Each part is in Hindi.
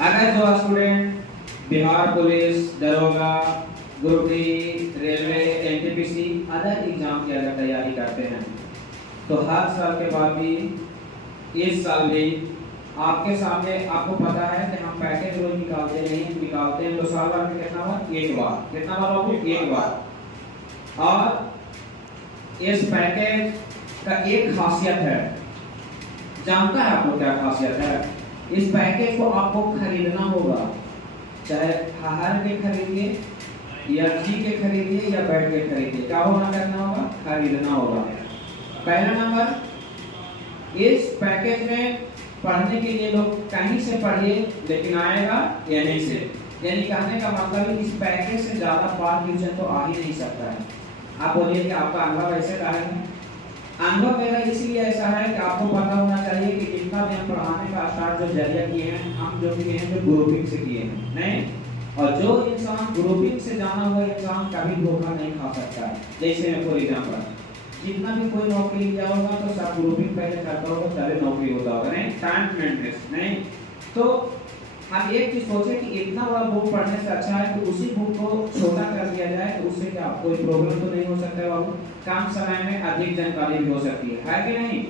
अगर जो स्टूडेंट बिहार पुलिस, दरोगा, group D, railway, NTPC other exam की अगर तैयारी करते हैं तो हर साल के बाद भी इस साल भी आपके सामने आपको पता है कि हम पैकेज रोज निकालते हैं तो साल भर में कितना बार? एक बार। कितना बार बाबू? एक बार। और इस पैकेज का एक खासियत है, जानता है आपको क्या खासियत है? इस पैकेज को आपको खरीदना होगा, चाहे हार के खरीदिए या जी के खरीदिए या बैठ के खरीदिए, क्या होना करना होगा? खरीदना होगा। पहला नंबर, इस पैकेज में पढ़ने के लिए लोग कहीं से पढ़िए लेकिन आएगा यहीं से, यानी कहने का मतलब इस पैकेज से ज्यादा पार ट्यूशन तो आ ही नहीं सकता है। आप बोलिए कि आपका अनुभव ऐसे रहा है? अनुभव मेरा इसलिए ऐसा है कि आपको पता होना चाहिए कि जितना भी हम पढ़ाने का स्टार्ट जो जरिया किए हैं, हम जो किए हैं जो ग्रुपिंग से किए हैं, नहीं। और जो इंसान ग्रुपिंग से जाना हुआ इंसान कभी धोखा नहीं खा सकता है। जैसे मैं फॉर एग्जांपल, जितना भी कोई नौकरी लिया होगा तो सब ग्रुपिंग पहले करता होगा तभी नौकरी होता होगा, नहीं। टाइम मेंटेनेंस, नहीं। तो हम एक चीज सोचे कि इतना बड़ा बुक पढ़ने से अच्छा है कि उसी बुक को छोटा कर दिया जाए, तो उससे क्या कोई प्रॉब्लम तो नहीं हो सकता है बाबू? कम समय में अधिक जानकारी भी हो सकती है कि नहीं?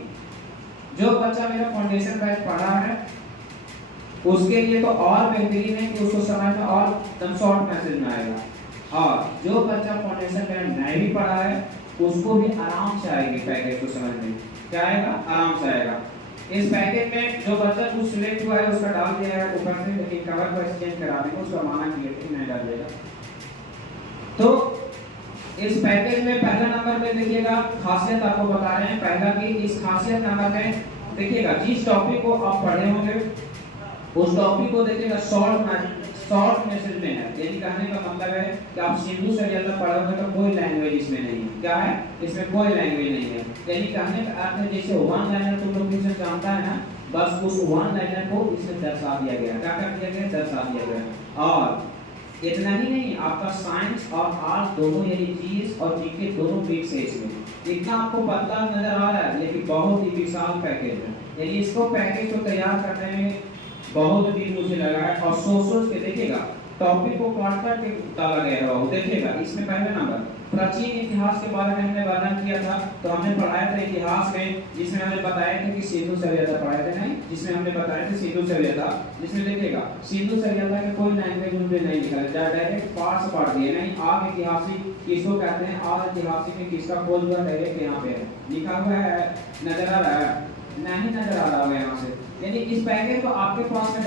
जो बच्चा मेरा फाउंडेशन बैच पढ़ा है उसके लिए तो और बेहतरीन है कि उसको समझ में और एकदम शॉर्ट मैसेज में आएगा, और जो बच्चा फाउंडेशन बैच नहीं भी पढ़ा है उसको भी आराम से आएगी पैकेज को समझ में। क्या आएगा? आराम से आएगा। इस पैकेज में जो बच्चा कुछ सिलेक्ट हुआ है उसका डाल दिया है ऊपर से, लेकिन कवर को एक्सचेंज करा देंगे, उसका माना क्लियर नहीं डालिएगा। तो इस पैकेज में पहला नंबर में देखिएगा, खासियत आपको बता रहे हैं पहला की, इस खासियत नंबर में देखिएगा जिस टॉपिक को आप पढ़े होंगे उस टॉपिक को देखिएगा शॉर्ट मैसेज में है, यानी कहने का मतलब है कि आप सिंधु से ज्यादा पढ़ोगे तो कोई लैंग्वेज इसमें नहीं है। क्या है? इसमें कोई लैंग्वेज नहीं है, यानी कहने का अर्थ है जैसे वन लाइनर तुम लोग ट्यूशन जानता है ना, बस उस वन लाइनर को इसमें दर्शा दिया गया। क्या कर दिया गया? दर्शा दिया गया। और इतना ही नहीं, आपका साइंस और आर्ट दोनों यानी जीएस और जीके दोनों फिक्स है इसमें। इतना आपको पतला नजर आ रहा है लेकिन बहुत ही विशाल पैकेज है, यानी इसको पैकेज को तैयार करने में बहुत दिन मुझे लगा है। और सोच के देखिएगा टॉपिक को क्वार्टर के डाला गया है, देखिएगा इसमें पहले नंबर प्राचीन इतिहास के बारे में हमने वर्णन किया था, तो हमने पढ़ाया था इतिहास में, जिसमें हमने बताया था कि सिंधु सभ्यता पढ़ाए थे, नहीं, जिसमें हमने बताया था सिंधु सभ्यता, जिसमें देखिएगा सिंधु सभ्यता के कोई लैंग्वेज उनपे नहीं लिखा है, डायरेक्ट पार्ट्स पढ़ दिए, नहीं। आप ऐतिहासिक किसको कहते हैं, आप ऐतिहासिक में किसका खोज हुआ डायरेक्ट यहाँ पे लिखा हुआ है, नजर आ रहा है? नहीं नजर आ रहा है यहाँ से, यानी इस पैकेज को आपके पास में